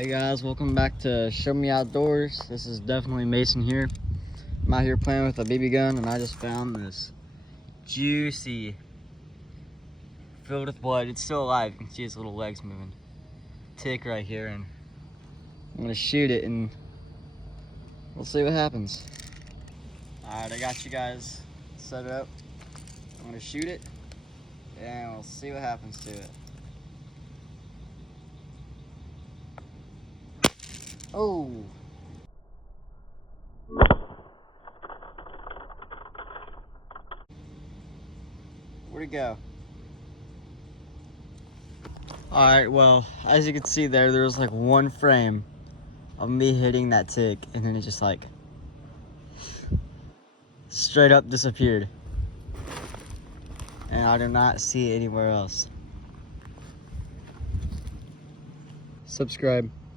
Hey guys, welcome back to Show Me Outdoors. This is definitely Mason here. I'm out here playing with a BB gun and I just found this juicy, filled with blood. It's still alive. You can see its little legs moving. Tick right here, and I'm gonna shoot it and we'll see what happens. Alright, I got you guys set it up. I'm gonna shoot it and we'll see what happens to it. Oh! Where'd it go? Alright, well, as you can see there was like one frame of me hitting that tick, and then it just like straight up disappeared. And I do not see it anywhere else. Subscribe.